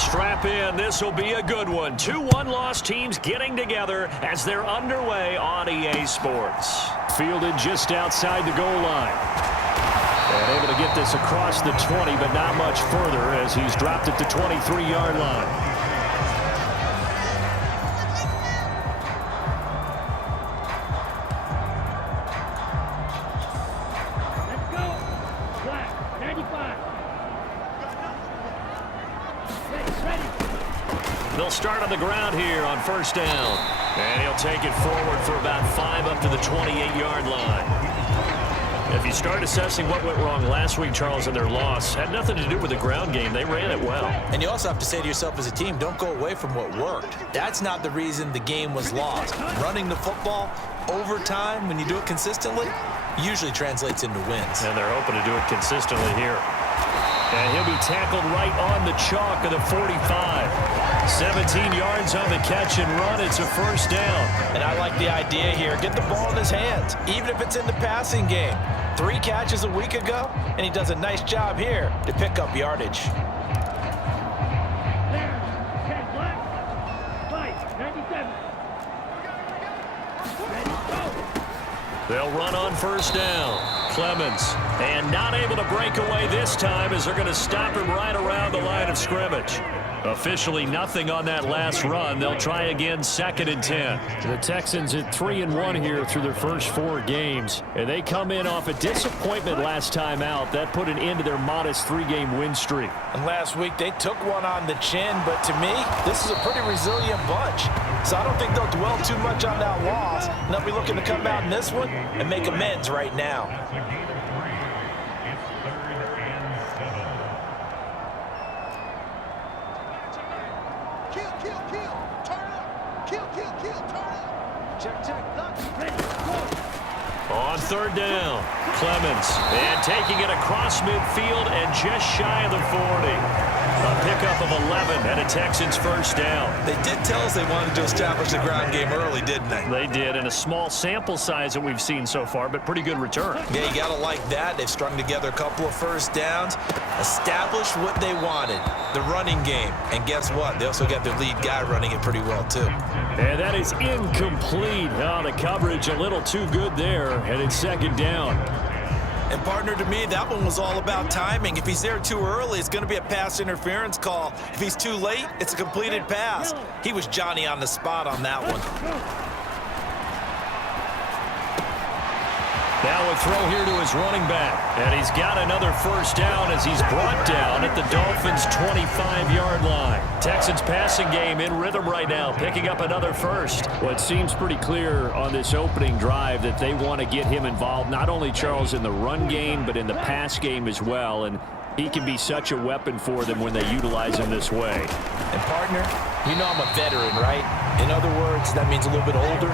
Strap in. This will be a good one. 2 one-loss teams getting together as they're underway on EA Sports. Fielded just outside the goal line. And able to get this across the 20, but not much further as he's dropped it to 23-yard line. They'll start on the ground here on first down. And he'll take it forward for about 5 up to the 28-yard line. If you start assessing what went wrong last week, Charles, in their loss, had nothing to do with the ground game. They ran it well. And you also have to say to yourself as a team, don't go away from what worked. That's not the reason the game was lost. Running the football over time, when you do it consistently, usually translates into wins. And they're hoping to do it consistently here. And he'll be tackled right on the chalk of the 45. 17 yards on the catch and run. It's a first down. And I like the idea here. Get the ball in his hands, even if it's in the passing game. 3 catches a week ago, and he does a nice job here to pick up yardage. They'll run on first down. Clemens, and not able to break away this time as they're going to stop him right around the line of scrimmage. Officially nothing on that last run. They'll try again, 2nd and 10. The Texans at 3-1 here through their first 4 games. And they come in off a disappointment last time out. That put an end to their modest 3-game win streak. And last week they took one on the chin, but to me, this is a pretty resilient bunch. So I don't think they'll dwell too much on that loss. And they'll be looking to come out in this one and make amends right now. On 3rd down, Clemens, and taking it across midfield and just shy of the 40. A pickup of 11 and a Texans first down. They did tell us they wanted to establish the ground game early, didn't they? They did, in a small sample size that we've seen so far, but pretty good return. Yeah, you got to like that. They've strung together a couple of first downs, established what they wanted, the running game. And guess what? They also got their lead guy running it pretty well, too. And that is incomplete. Oh, the coverage a little too good there, and it's 2nd down. And, partner, to me, that one was all about timing. If he's there too early, it's going to be a pass interference call. If he's too late, it's a completed pass. He was Johnny on the spot on that one. Now a throw here to his running back. And he's got another first down as he's brought down at the Dolphins' 25-yard line. Texans passing game in rhythm right now, picking up another first. Well, it seems pretty clear on this opening drive that they want to get him involved, not only, Charles, in the run game, but in the pass game as well. And he can be such a weapon for them when they utilize him this way. And, partner, you know I'm a veteran, right? In other words, that means a little bit older.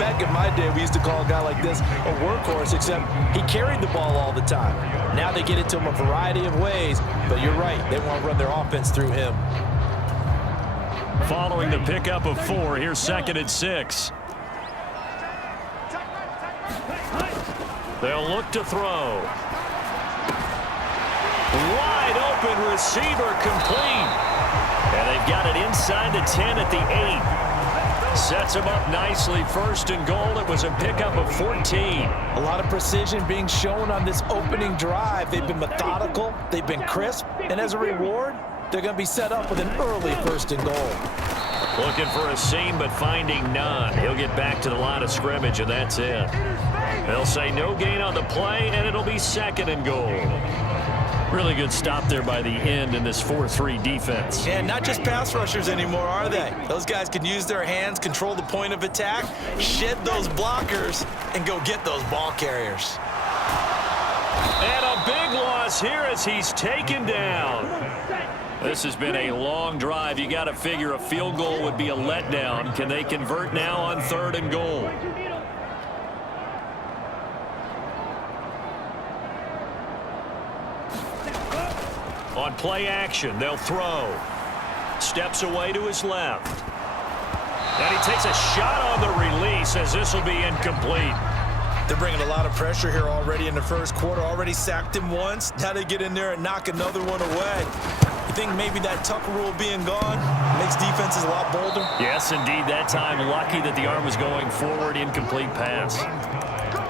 Back in my day, we used to call a guy like this a workhorse, except he carried the ball all the time. Now they get it to him a variety of ways, but you're right. They want to run their offense through him. Following the pickup of 4, here's 2nd and 6. They'll look to throw. Wide open receiver complete. And they've got it inside the 10 at the 8. Sets him up nicely. 1st and goal. It was a pickup of 14. A lot of precision being shown on this opening drive. They've been methodical. They've been crisp. And as a reward, they're going to be set up with an early 1st and goal. Looking for a seam, but finding none. He'll get back to the line of scrimmage, and that's it. They'll say no gain on the play, and it'll be 2nd and goal. Really good stop there by the end in this 4-3 defense. And not just pass rushers anymore, are they? Those guys can use their hands, control the point of attack, shed those blockers, and go get those ball carriers. And a big loss here as he's taken down. This has been a long drive. You got to figure a field goal would be a letdown. Can they convert now on 3rd and goal? On play action, they'll throw. Steps away to his left. And he takes a shot on the release as this will be incomplete. They're bringing a lot of pressure here already in the first quarter. Already sacked him once. Now they get in there and knock another one away. You think maybe that Tucker rule being gone makes defenses a lot bolder? Yes, indeed. That time, lucky that the arm was going forward, incomplete pass.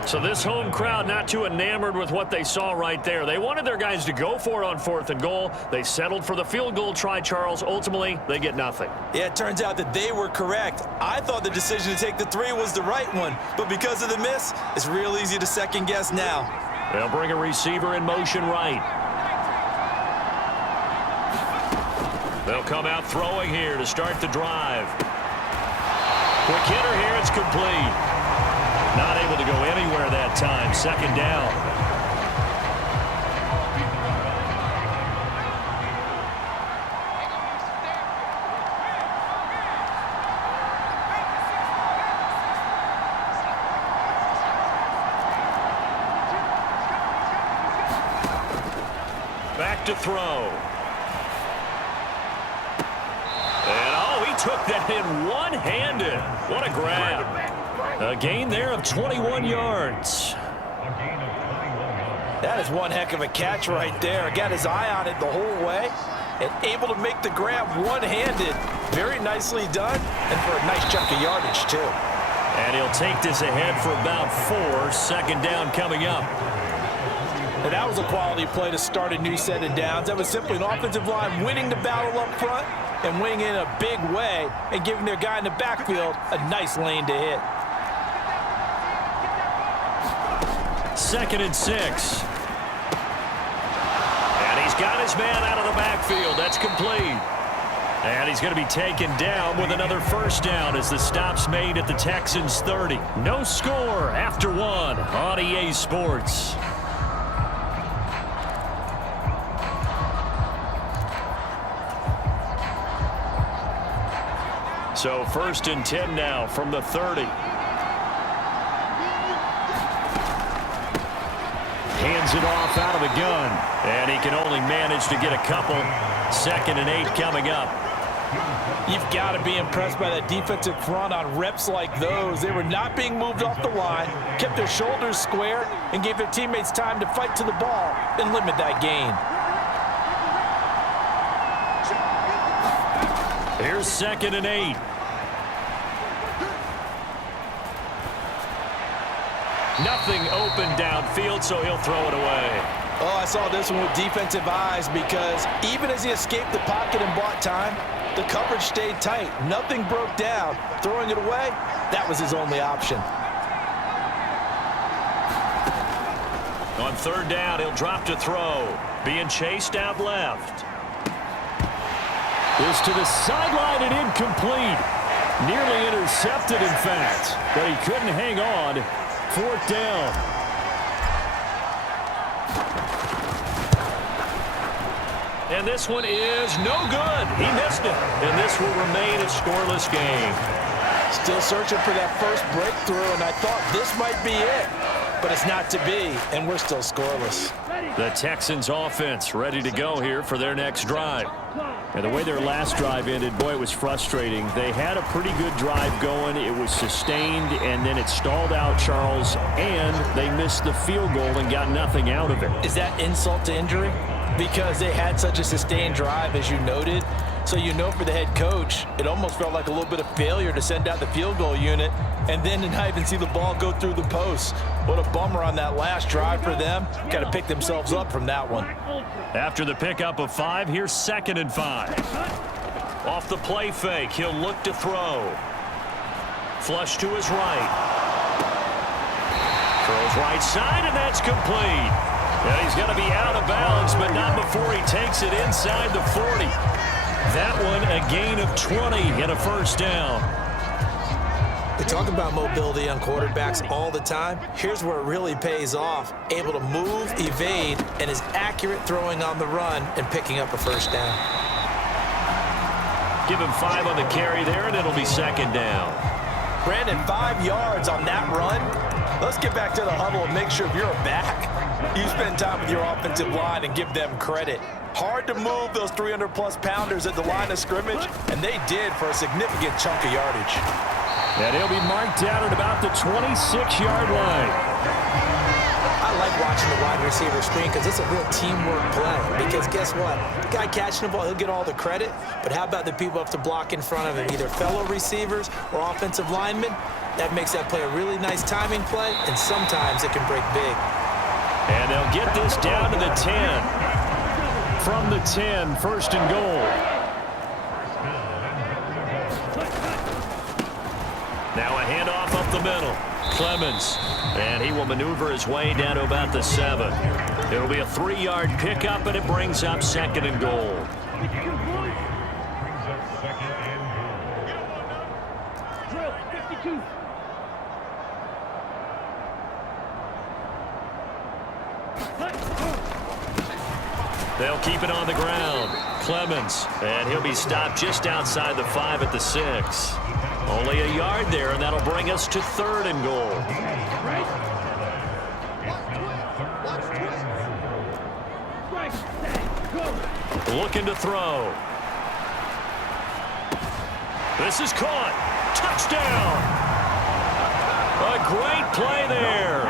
So this home crowd not too enamored with what they saw right there. They wanted their guys to go for it on 4th and goal. They settled for the field goal try, Charles. Ultimately, they get nothing. Yeah, it turns out that they were correct. I thought the decision to take the 3 was the right one, but because of the miss, it's real easy to second guess now. They'll bring a receiver in motion right. They'll come out throwing here to start the drive. Quick hitter here, it's complete. Not able to go anywhere that time. 2nd down. Back to throw. And oh, he took that in one-handed. What a grab. A gain there of 21 yards. That is one heck of a catch right there. Got his eye on it the whole way and able to make the grab one-handed. Very nicely done, and for a nice chunk of yardage, too. And he'll take this ahead for about 4. 2nd down coming up. And that was a quality play to start a new set of downs. That was simply an offensive line winning the battle up front and winning in a big way and giving their guy in the backfield a nice lane to hit. 2nd and 6. And he's got his man out of the backfield. That's complete. And he's going to be taken down with another 1st down as the stop's made at the Texans' 30. No score after 1 on EA Sports. So 1st and 10 now from the 30. Hands it off out of the gun. And he can only manage to get a couple. 2nd and 8 coming up. You've got to be impressed by that defensive front on reps like those. They were not being moved off the line, kept their shoulders square, and gave their teammates time to fight to the ball and limit that gain. Here's 2nd and 8. Nothing open downfield, so he'll throw it away. Oh, I saw this one with defensive eyes because even as he escaped the pocket and bought time, the coverage stayed tight. Nothing broke down. Throwing it away, that was his only option. On 3rd down, he'll drop to throw. Being chased out left. Is to the sideline and incomplete. Nearly intercepted, in fact, but he couldn't hang on. 4th down. And this one is no good. He missed it. And this will remain a scoreless game. Still searching for that first breakthrough, and I thought this might be it. But it's not to be, and we're still scoreless. The Texans offense ready to go here for their next drive. And the way their last drive ended, boy, it was frustrating. They had a pretty good drive going. It was sustained, and then it stalled out, Charles, and they missed the field goal and got nothing out of it. Is that insult to injury? Because they had such a sustained drive, as you noted. So you know for the head coach, it almost felt like a little bit of failure to send out the field goal unit and then to not even see the ball go through the post. What a bummer on that last drive for them. Got to pick themselves up from that one. After the pickup of 5, here's 2nd and 5. Off the play fake, he'll look to throw. Flush to his right. Throws right side, and that's complete. And he's going to be out of bounds, but not before he takes it inside the 40. That one a gain of 20 and a 1st down. We talk about mobility on quarterbacks all the time. Here's where it really pays off. Able to move, evade, and is accurate throwing on the run and picking up a 1st down. Give him 5 on the carry there, and it'll be 2nd down. Brandon, 5 yards on that run. Let's get back to the huddle and make sure if you're a back, you spend time with your offensive line and give them credit. Hard to move those 300-plus pounders at the line of scrimmage, and they did for a significant chunk of yardage. And he'll be marked down at about the 26-yard line. watching the wide receiver screen because it's a real teamwork play. Because guess what? The guy catching the ball, he'll get all the credit. But how about the people up to block in front of him, either fellow receivers or offensive linemen? That makes that play a really nice timing play, and sometimes it can break big. And they'll get this down to the 10. From the 10, first and goal. Now a handoff up the middle. Clemens, and he will maneuver his way down to about the 7. It'll be a 3-yard pickup, and it brings up second and goal. They'll keep it on the ground. Clemens, and he'll be stopped just outside the 5 at the 6. Only a yard there, and that'll bring us to third and goal. Looking to throw. This is caught. Touchdown! A great play there.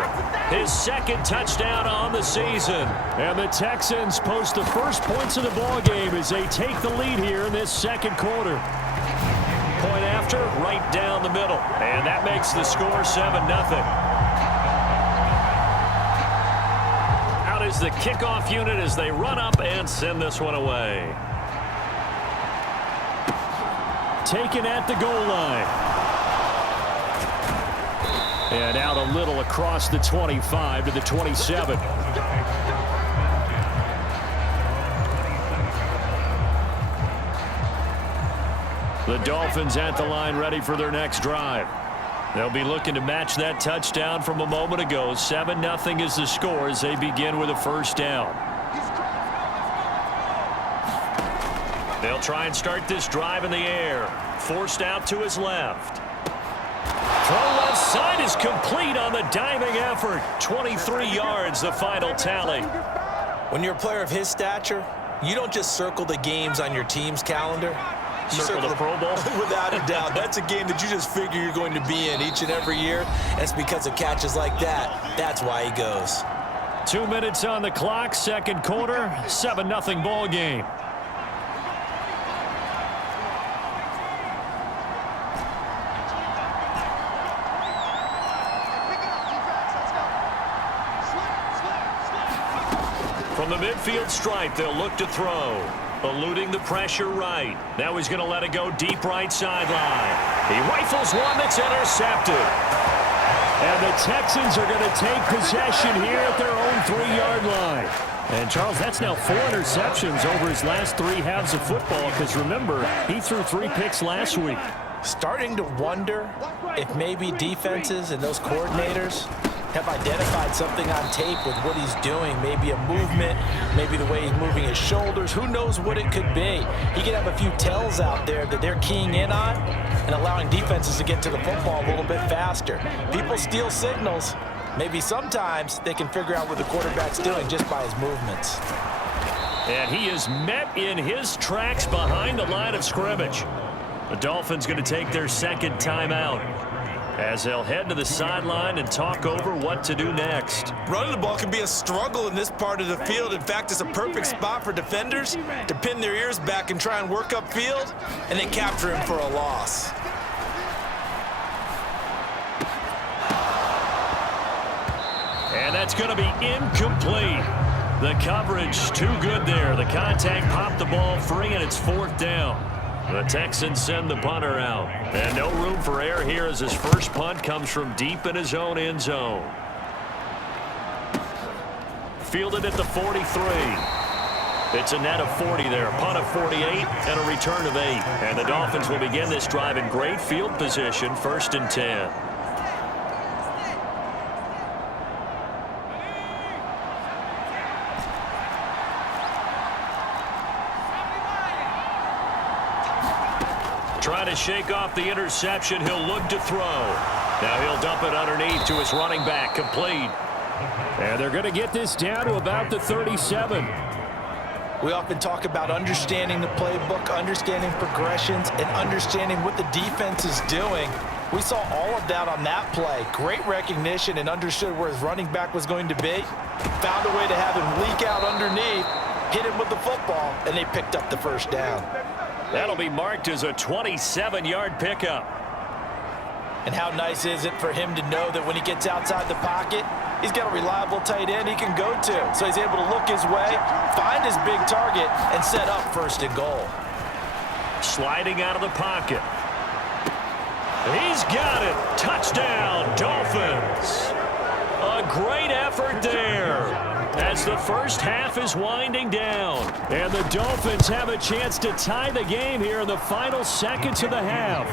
His second touchdown on the season. And the Texans post the first points of the ballgame as they take the lead here in this second quarter. Point after, right down the middle. And that makes the score 7-0. Out is the kickoff unit as they run up and send this one away. Taken at the goal line. And out a little across the 25 to the 27. The Dolphins at the line ready for their next drive. They'll be looking to match that touchdown from a moment ago. 7-0 is the score as they begin with a first down. They'll try and start this drive in the air. Forced out to his left. Throw left side is complete on the diving effort. 23 yards, the final tally. When you're a player of his stature, you don't just circle the games on your team's calendar. You circle the Pro Bowl? Without a doubt. That's a game that you just figure you're going to be in each and every year. And it's because of catches like that. That's why he goes. 2 minutes on the clock, second quarter, 7-0 ball game. From the midfield stripe, they'll look to throw. Eluding the pressure right. Now he's going to let it go deep right sideline. He rifles one that's intercepted. And the Texans are going to take possession here at their own 3-yard line. And, Charles, that's now 4 interceptions over his last 3 halves of football because, remember, he threw 3 picks last week. Starting to wonder if maybe defenses and those coordinators have identified something on tape with what he's doing. Maybe a movement, maybe the way he's moving his shoulders. Who knows what it could be? He could have a few tells out there that they're keying in on and allowing defenses to get to the football a little bit faster. People steal signals. Maybe sometimes they can figure out what the quarterback's doing just by his movements. And he is met in his tracks behind the line of scrimmage. The Dolphins going to take their second timeout as they'll head to the sideline and talk over what to do next. Running the ball can be a struggle in this part of the field. In fact, it's a perfect spot for defenders to pin their ears back and try and work upfield, and then capture him for a loss. And that's going to be incomplete. The coverage too good there. The contact popped the ball free, and it's 4th down. The Texans send the punter out. And no room for error here as his first punt comes from deep in his own end zone. Fielded at the 43. It's a net of 40 there. A punt of 48 and a return of 8. And the Dolphins will begin this drive in great field position, 1st and 10. Trying to shake off the interception. He'll look to throw. Now he'll dump it underneath to his running back. Complete. And they're going to get this down to about the 37. We often talk about understanding the playbook, understanding progressions, and understanding what the defense is doing. We saw all of that on that play. Great recognition and understood where his running back was going to be. Found a way to have him leak out underneath, hit him with the football, and they picked up the first down. That'll be marked as a 27-yard pickup. And how nice is it for him to know that when he gets outside the pocket, he's got a reliable tight end he can go to. So he's able to look his way, find his big target, and set up first and goal. Sliding out of the pocket. He's got it. Touchdown, Dolphins. A great effort there as the first half is winding down. And the Dolphins have a chance to tie the game here in the final seconds of the half.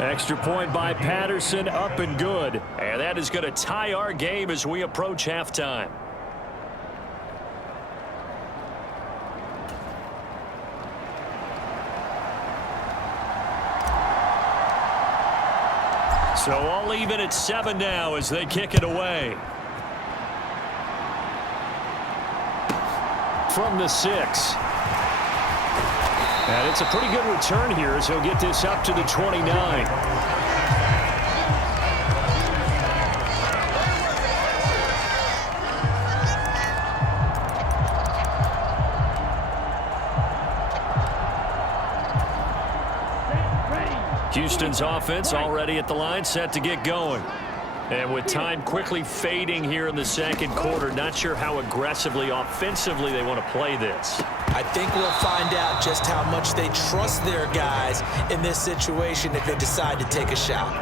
Extra point by Patterson, up and good. And that is going to tie our game as we approach halftime. So all even at 7 now as they kick it away. From the 6. And it's a pretty good return here as he'll get this up to the 29. Houston's offense already at the line, set to get going. And with time quickly fading here in the second quarter, not sure how aggressively, offensively they want to play this. I think we'll find out just how much they trust their guys in this situation if they decide to take a shot.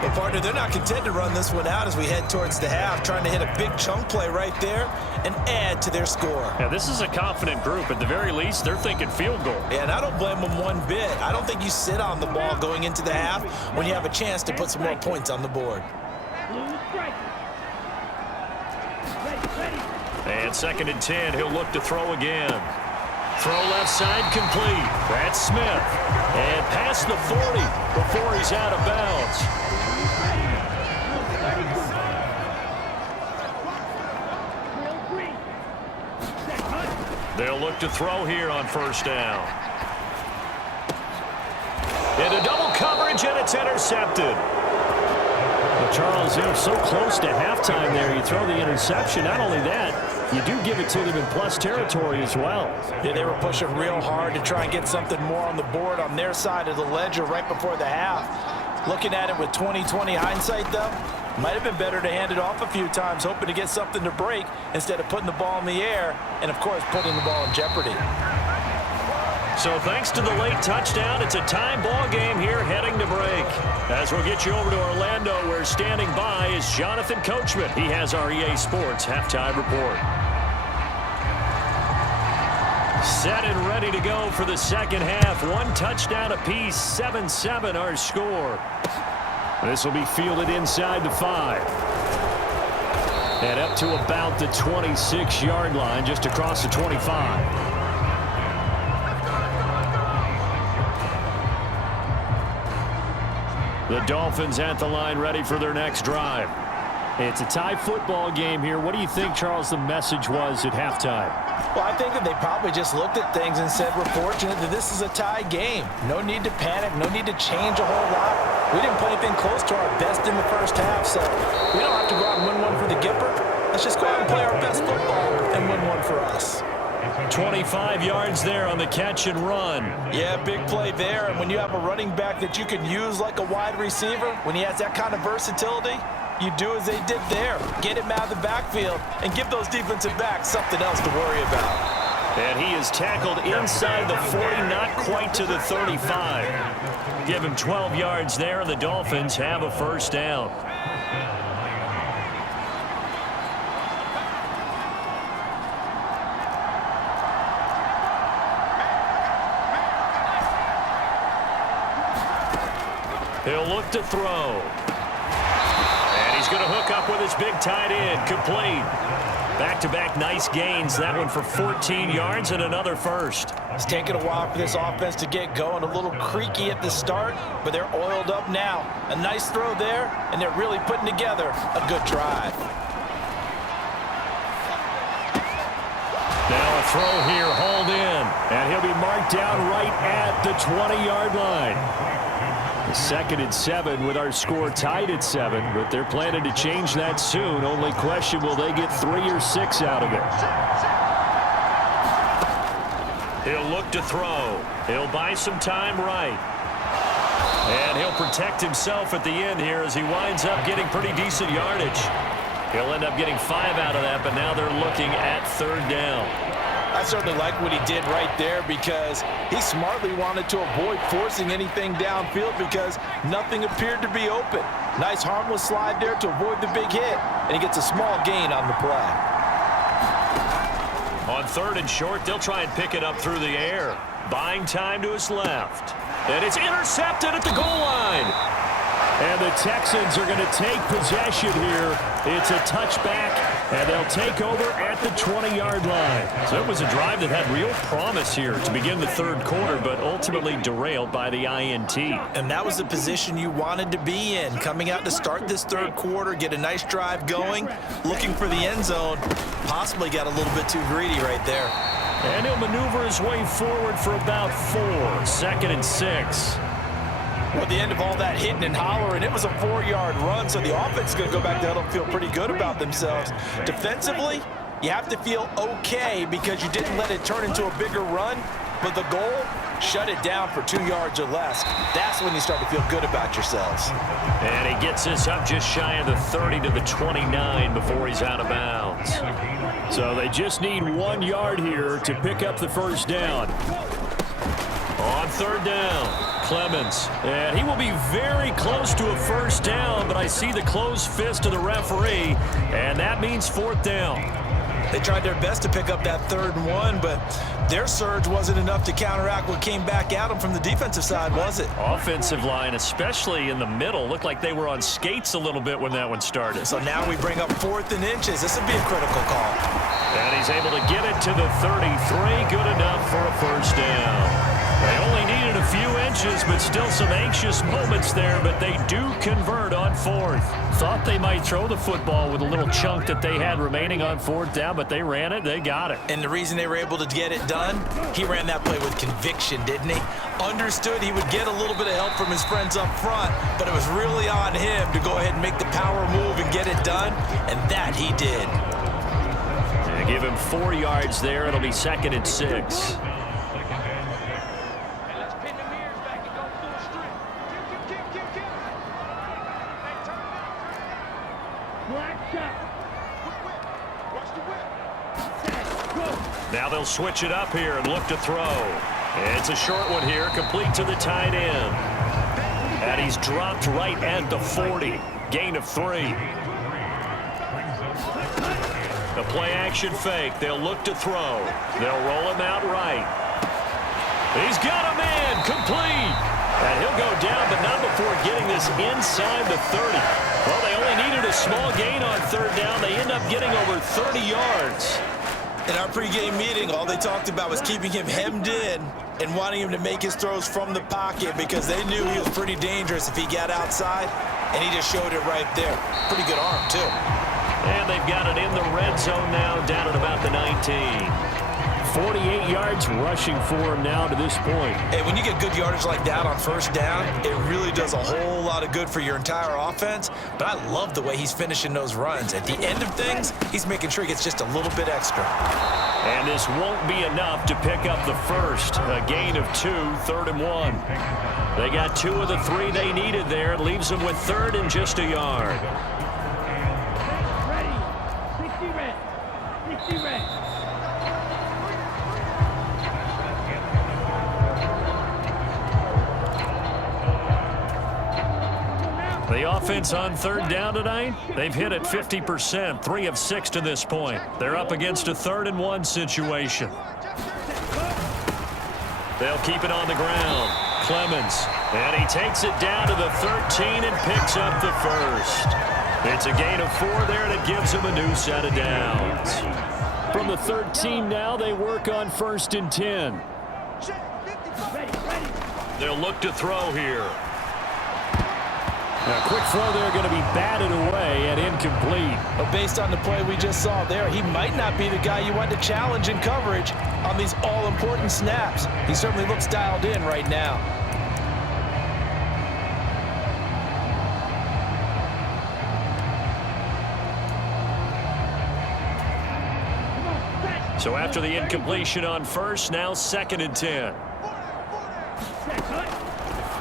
But, partner, they're not content to run this one out as we head towards the half, trying to hit a big chunk play right there and add to their score. Yeah, this is a confident group. At the very least, they're thinking field goal. Yeah, and I don't blame them one bit. I don't think you sit on the ball going into the half when you have a chance to put some more points on the board. And 2nd and 10, he'll look to throw again. Throw left side complete. That's Smith. And past the 40 before he's out of bounds. They'll look to throw here on first down. Into double coverage, and it's intercepted. Well, Charles, they're so close to halftime there. You throw the interception. Not only that, you do give it to them in plus territory as well. Yeah, they were pushing real hard to try and get something more on the board on their side of the ledger right before the half. Looking at it with 20/20 hindsight, though, might have been better to hand it off a few times, hoping to get something to break instead of putting the ball in the air and, of course, putting the ball in jeopardy. So thanks to the late touchdown, it's a tie ball game here heading to break. As we'll get you over to Orlando, where standing by is Jonathan Coachman. He has our EA Sports halftime report. Set and ready to go for the second half. One touchdown apiece, 7-7 our score. This will be fielded inside the 5. And up to about the 26-yard line, just across the 25. The Dolphins at the line, ready for their next drive. It's a tie football game here. What do you think, Charles, the message was at halftime? Well, I think that they probably just looked at things and said, we're fortunate that this is a tie game. No need to panic, no need to change a whole lot. We didn't play anything close to our best in the first half, so we don't have to go out and win one for the Gipper. Let's just go out and play our best football and win one for us. 25 yards there on the catch and run. Yeah, big play there. And when you have a running back that you can use like a wide receiver, when he has that kind of versatility, you do as they did there. Get him out of the backfield and give those defensive backs something else to worry about. And he is tackled inside the 40, not quite to the 35. Give him 12 yards there, and the Dolphins have a first down. He'll look to throw. And he's going to hook up with his big tight end. Complete. Back-to-back nice gains. That one for 14 yards and another first. It's taken a while for this offense to get going. A little creaky at the start, but they're oiled up now. A nice throw there, and they're really putting together a good drive. Now a throw here, hauled in. And he'll be marked down right at the 20-yard line. 2nd and 7 with our score tied at 7, but they're planning to change that soon. Only question, will they get 3 or 6 out of it? He'll look to throw. He'll buy some time right. And he'll protect himself at the end here as he winds up getting pretty decent yardage. He'll end up getting 5 out of that, but now they're looking at 3rd down. I certainly like what he did right there because he smartly wanted to avoid forcing anything downfield because nothing appeared to be open. Nice harmless slide there to avoid the big hit, and he gets a small gain on the play. On 3rd and short, they'll try and pick it up through the air. Buying time to his left. And it's intercepted at the goal line. And the Texans are going to take possession here. It's a touchback, and they'll take over at the 20-yard line. So it was a drive that had real promise here to begin the 3rd quarter, but ultimately derailed by the INT. And that was the position you wanted to be in, coming out to start this 3rd quarter, get a nice drive going, looking for the end zone. Possibly got a little bit too greedy right there. And he'll maneuver his way forward for about 4. 2nd and 6. Well, at the end of all that hitting and hollering, it was a 4-yard run, so the offense is going to go back there and feel pretty good about themselves. Defensively, you have to feel okay because you didn't let it turn into a bigger run, but the goal, shut it down for 2 yards or less. That's when you start to feel good about yourselves. And he gets us up just shy of the 30 to the 29 before he's out of bounds. So they just need 1 yard here to pick up the 1st down. On 3rd down. Clemens, and he will be very close to a 1st down, but I see the closed fist of the referee, and that means 4th down. They tried their best to pick up that 3rd and 1, but their surge wasn't enough to counteract what came back at them from the defensive side, was it? Offensive line, especially in the middle, looked like they were on skates a little bit when that one started. So now we bring up 4th and inches. This would be a critical call. And he's able to get it to the 33, good enough for a 1st down. They only needed a few inches, but still some anxious moments there, but they do convert on 4th. Thought they might throw the football with a little chunk that they had remaining on 4th down, but they ran it, they got it. And the reason they were able to get it done, he ran that play with conviction, didn't he? Understood he would get a little bit of help from his friends up front, but it was really on him to go ahead and make the power move and get it done, and that he did. And give him 4 yards there. It'll be 2nd and 6. Now they'll switch it up here and look to throw. It's a short one here, complete to the tight end. And he's dropped right at the 40. Gain of 3. The play action fake. They'll look to throw. They'll roll him out right. He's got a man, complete. And he'll go down, but not before getting this inside the 30. Well, they only needed a small gain on 3rd down. They end up getting over 30 yards. In our pregame meeting, all they talked about was keeping him hemmed in and wanting him to make his throws from the pocket because they knew he was pretty dangerous if he got outside, and he just showed it right there. Pretty good arm, too. And they've got it in the red zone now, down at about the 19. 48 yards rushing for him now to this point. Hey, when you get good yardage like that on 1st down, it really does a whole lot of good for your entire offense. But I love the way he's finishing those runs. At the end of things, he's making sure he gets just a little bit extra. And this won't be enough to pick up the 1st. A gain of 2, 3rd and 1. They got 2 of the 3 they needed there. It leaves them with 3rd and just a yard. Ready. 60 red. 60 red. The offense on 3rd down tonight, they've hit it 50%, 3 of 6 to this point. They're up against a 3rd and 1 situation. They'll keep it on the ground. Clemens, and he takes it down to the 13 and picks up the 1st. It's a gain of 4 there, and it gives him a new set of downs. From the 13 now, they work on 1st and 10. They'll look to throw here. A quick throw there going to be batted away and incomplete. But based on the play we just saw there, he might not be the guy you want to challenge in coverage on these all-important snaps. He certainly looks dialed in right now. So after the incompletion on first, now 2nd and 10.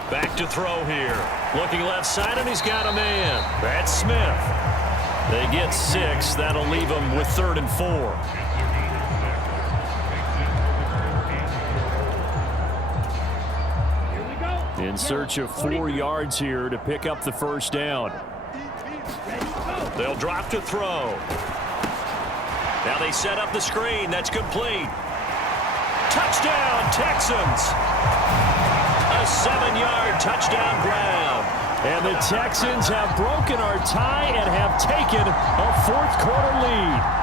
Back to throw here. Looking left side, and he's got a man. That's Smith. They get 6. That'll leave them with 3rd and 4. In search of 4 yards here to pick up the first down. They'll drop to throw. Now they set up the screen. That's complete. Touchdown, Texans. A 7-yard touchdown grab. And the Texans have broken our tie and have taken a 4th quarter lead.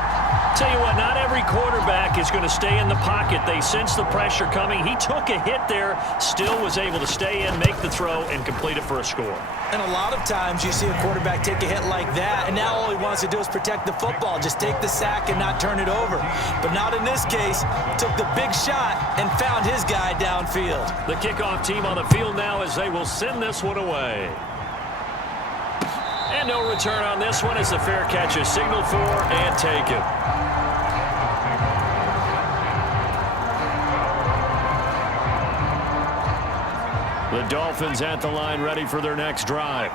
Tell you what, not every quarterback is going to stay in the pocket. They sense the pressure coming. He took a hit there, still was able to stay in, make the throw, and complete it for a score. And a lot of times you see a quarterback take a hit like that, and now all he wants to do is protect the football. Just take the sack and not turn it over. But not in this case. Took the big shot and found his guy downfield. The kickoff team on the field now as they will send this one away. And no return on this one as the fair catch is signaled for and taken. The Dolphins at the line ready for their next drive.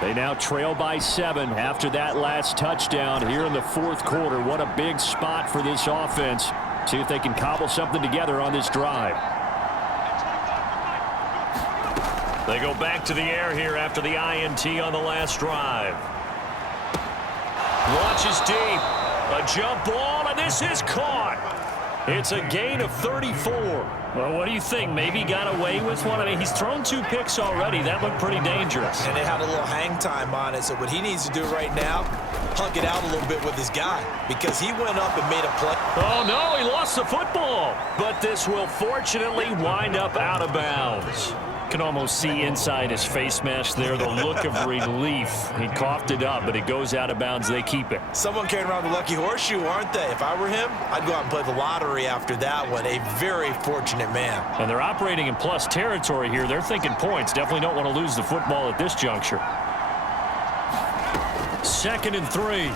They now trail by 7 after that last touchdown here in the 4th quarter. What a big spot for this offense. See if they can cobble something together on this drive. They go back to the air here after the INT on the last drive. Launches deep. A jump ball, and this is caught. It's a gain of 34. Well, what do you think? Maybe he got away with one? I mean, he's thrown 2 picks already. That looked pretty dangerous. And they had a little hang time on it. So what he needs to do right now, hug it out a little bit with his guy. Because he went up and made a play. Oh, no, he lost the football. But this will fortunately wind up out of bounds. Can almost see inside his face mask there the look of relief. He coughed it up, but it goes out of bounds. They keep it. Someone carrying around the lucky horseshoe, aren't they? If I were him, I'd go out and play the lottery after that one. A very fortunate man. And they're operating in plus territory here. They're thinking points. Definitely don't want to lose the football at this juncture. 2nd and 3.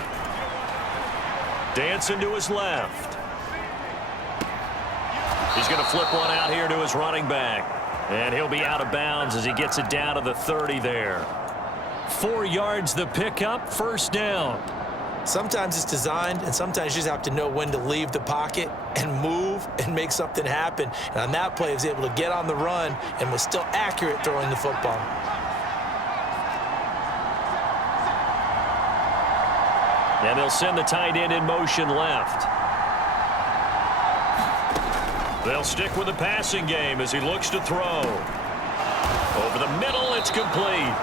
Dancing to his left. He's going to flip one out here to his running back. And he'll be out of bounds as he gets it down to the 30 there. 4 yards the pickup, first down. Sometimes it's designed, and sometimes you just have to know when to leave the pocket and move and make something happen. And on that play, he was able to get on the run and was still accurate throwing the football. And they'll send the tight end in motion left. They'll stick with the passing game as he looks to throw. Over the middle, it's complete.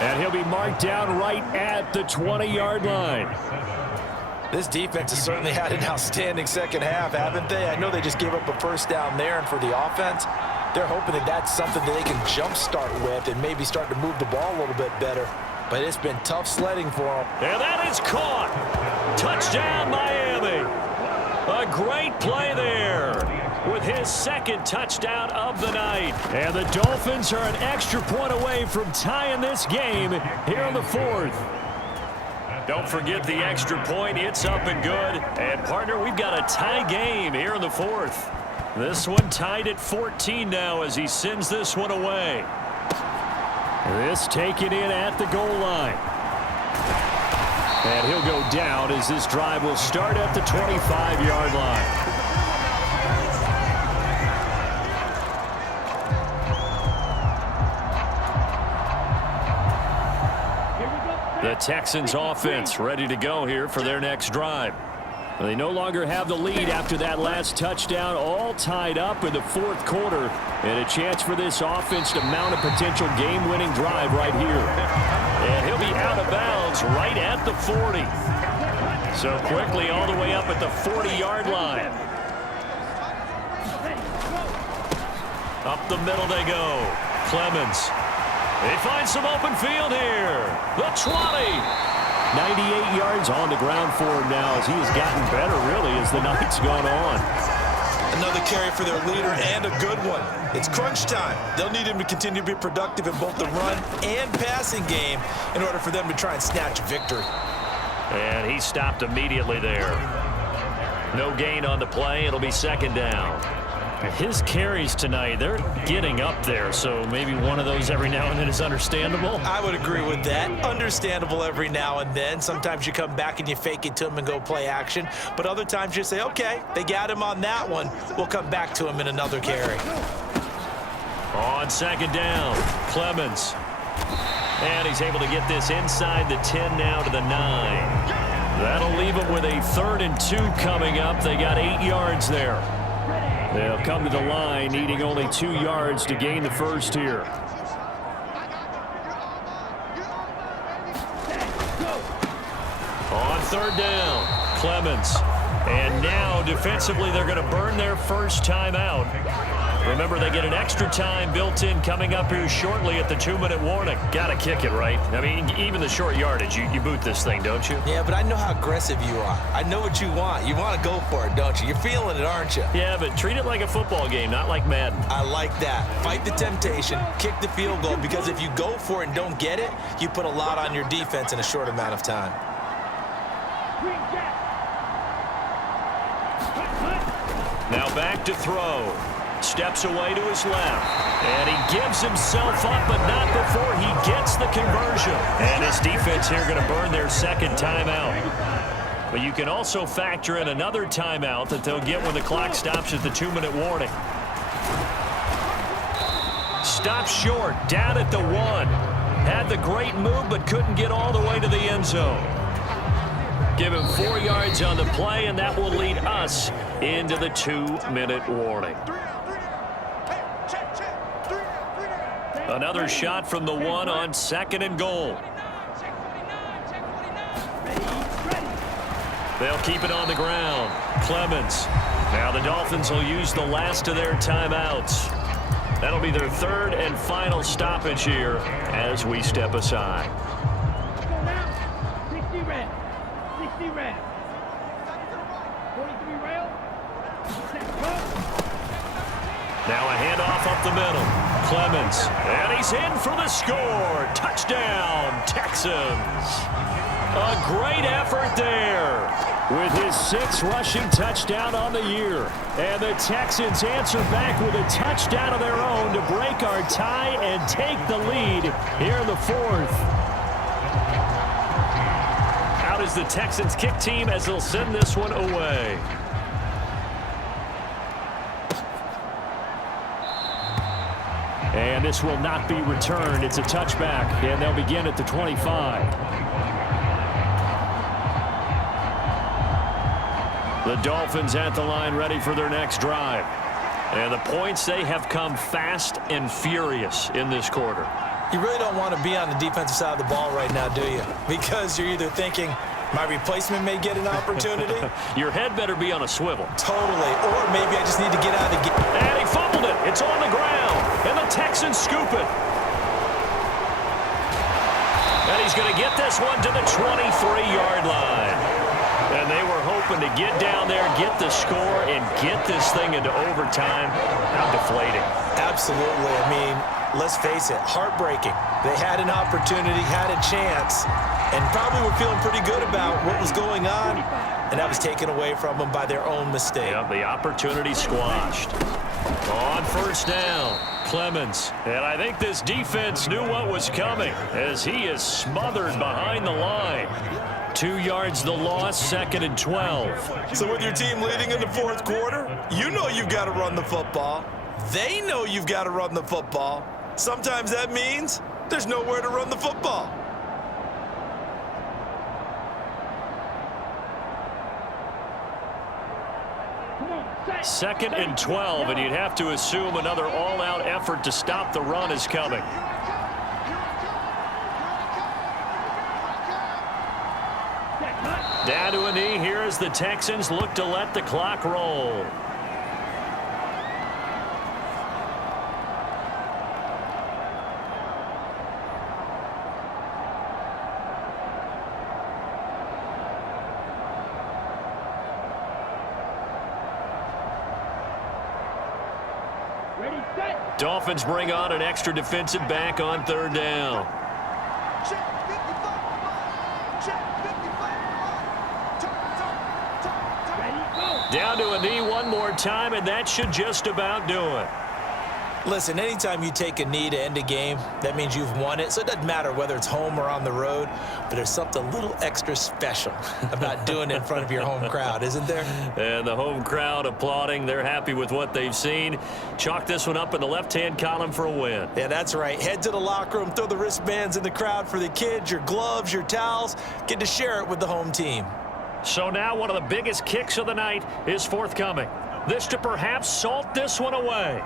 And he'll be marked down right at the 20-yard line. This defense has certainly had an outstanding second half, haven't they? I know they just gave up a first down there, and for the offense, they're hoping that that's something that they can jumpstart with and maybe start to move the ball a little bit better. But it's been tough sledding for them. And that is caught. Touchdown, Miami. A great play there with his 2nd touchdown of the night. And the Dolphins are an extra point away from tying this game here on the 4th. Don't forget the extra point. It's up and good. And, partner, we've got a tie game here in the 4th. This one tied at 14 now as he sends this one away. This taken in at the goal line. And he'll go down as this drive will start at the 25-yard line. The Texans offense ready to go here for their next drive. They no longer have the lead after that last touchdown, all tied up in the 4th quarter, and a chance for this offense to mount a potential game-winning drive right here. And he'll be out of bounds right at the 40. So quickly all the way up at the 40-yard line. Up the middle they go. Clemens. They find some open field here. The 20. 98 yards on the ground for him now as he has gotten better, really, as the night's gone on. Another carry for their leader and a good one. It's crunch time. They'll need him to continue to be productive in both the run and passing game in order for them to try and snatch a victory. And he stopped immediately there. No gain on the play. It'll be second down. His carries tonight, they're getting up there, so maybe one of those every now and then is understandable. I would agree with that. Understandable every now and then. Sometimes you come back and you fake it to him and go play action. But other times you say, okay, they got him on that one. We'll come back to him in another carry. On second down, Clemens. And he's able to get this inside the 10 now to the 9. That'll leave him with a 3rd and 2 coming up. They got 8 yards there. They'll come to the line, needing only 2 yards to gain the first here. On 3rd down, Clemens. And now, defensively, they're going to burn their first time out. Remember, they get an extra time built in coming up here shortly at the 2-minute warning. Got to kick it, right? I mean, even the short yardage, you boot this thing, don't you? Yeah, but I know how aggressive you are. I know what you want. You want to go for it, don't you? You're feeling it, aren't you? Yeah, but treat it like a football game, not like Madden. I like that. Fight the temptation. Kick the field goal, because if you go for it and don't get it, you put a lot on your defense in a short amount of time. Now back to throw. Steps away to his left. And he gives himself up, but not before he gets the conversion. And his defense here going to burn their second timeout. But you can also factor in another timeout that they'll get when the clock stops at the 2-minute warning. Stops short, down at the 1. Had the great move, but couldn't get all the way to the end zone. Give him 4 yards on the play, and that will lead us into the 2-minute warning. Another shot from the 1 on 2nd and goal. They'll keep it on the ground. Clemens. Now the Dolphins will use the last of their timeouts. That'll be their 3rd and final stoppage here as we step aside. 60 red. 60 red. 43 rail. Now a handoff up the middle. Clemens. And he's in for the score. Touchdown, Texans. A great effort there with his 6th rushing touchdown on the year. And the Texans answer back with a touchdown of their own to break our tie and take the lead here in the 4th. Out is the Texans kick team as they'll send this one away. And this will not be returned. It's a touchback, and they'll begin at the 25. The Dolphins at the line ready for their next drive. And the points, they have come fast and furious in this quarter. You really don't want to be on the defensive side of the ball right now, do you? Because you're either thinking, my replacement may get an opportunity. Your head better be on a swivel. Totally. Or maybe I just need to get out of the game. And he fumbled it. It's on the ground. And the Texans scoop it. And he's going to get this one to the 23-yard line. And they were hoping to get down there, get the score, and get this thing into overtime. How deflating. Absolutely. I mean, let's face it, heartbreaking. They had an opportunity, had a chance, and probably were feeling pretty good about what was going on, and that was taken away from them by their own mistake. Yep, the opportunity squashed. On 1st down, Clemens. And I think this defense knew what was coming as he is smothered behind the line. 2 yards the loss, 2nd and 12. So with your team leading in the 4th quarter, you know you've got to run the football. They know you've got to run the football. Sometimes that means there's nowhere to run the football. Second and 12, and you'd have to assume another all-out effort to stop the run is coming. Down to a knee here as the Texans look to let the clock roll. Dolphins bring on an extra defensive back on 3rd down. Down to a knee one more time, and that should just about do it. Listen, anytime you take a knee to end a game, that means you've won it. So it doesn't matter whether it's home or on the road, but there's something a little extra special about doing it in front of your home crowd, isn't there? And the home crowd applauding. They're happy with what they've seen. Chalk this one up in the left-hand column for a win. Yeah, that's right. Head to the locker room, throw the wristbands in the crowd for the kids, your gloves, your towels. Get to share it with the home team. So now one of the biggest kicks of the night is forthcoming. This to perhaps salt this one away.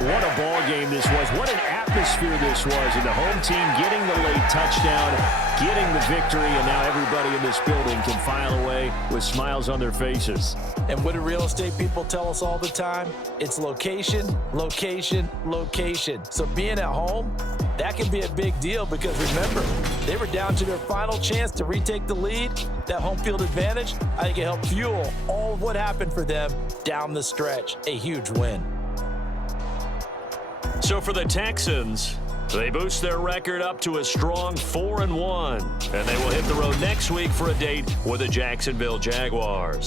What a ball game this was. What an atmosphere this was. And the home team getting the late touchdown, getting the victory, and now everybody in this building can file away with smiles on their faces. And what do real estate people tell us all the time? It's location, location, location. So being at home, that can be a big deal because remember, they were down to their final chance to retake the lead. That home field advantage, I think it helped fuel all of what happened for them down the stretch. A huge win. So for the Texans, they boost their record up to a strong 4-1. And they will hit the road next week for a date with the Jacksonville Jaguars.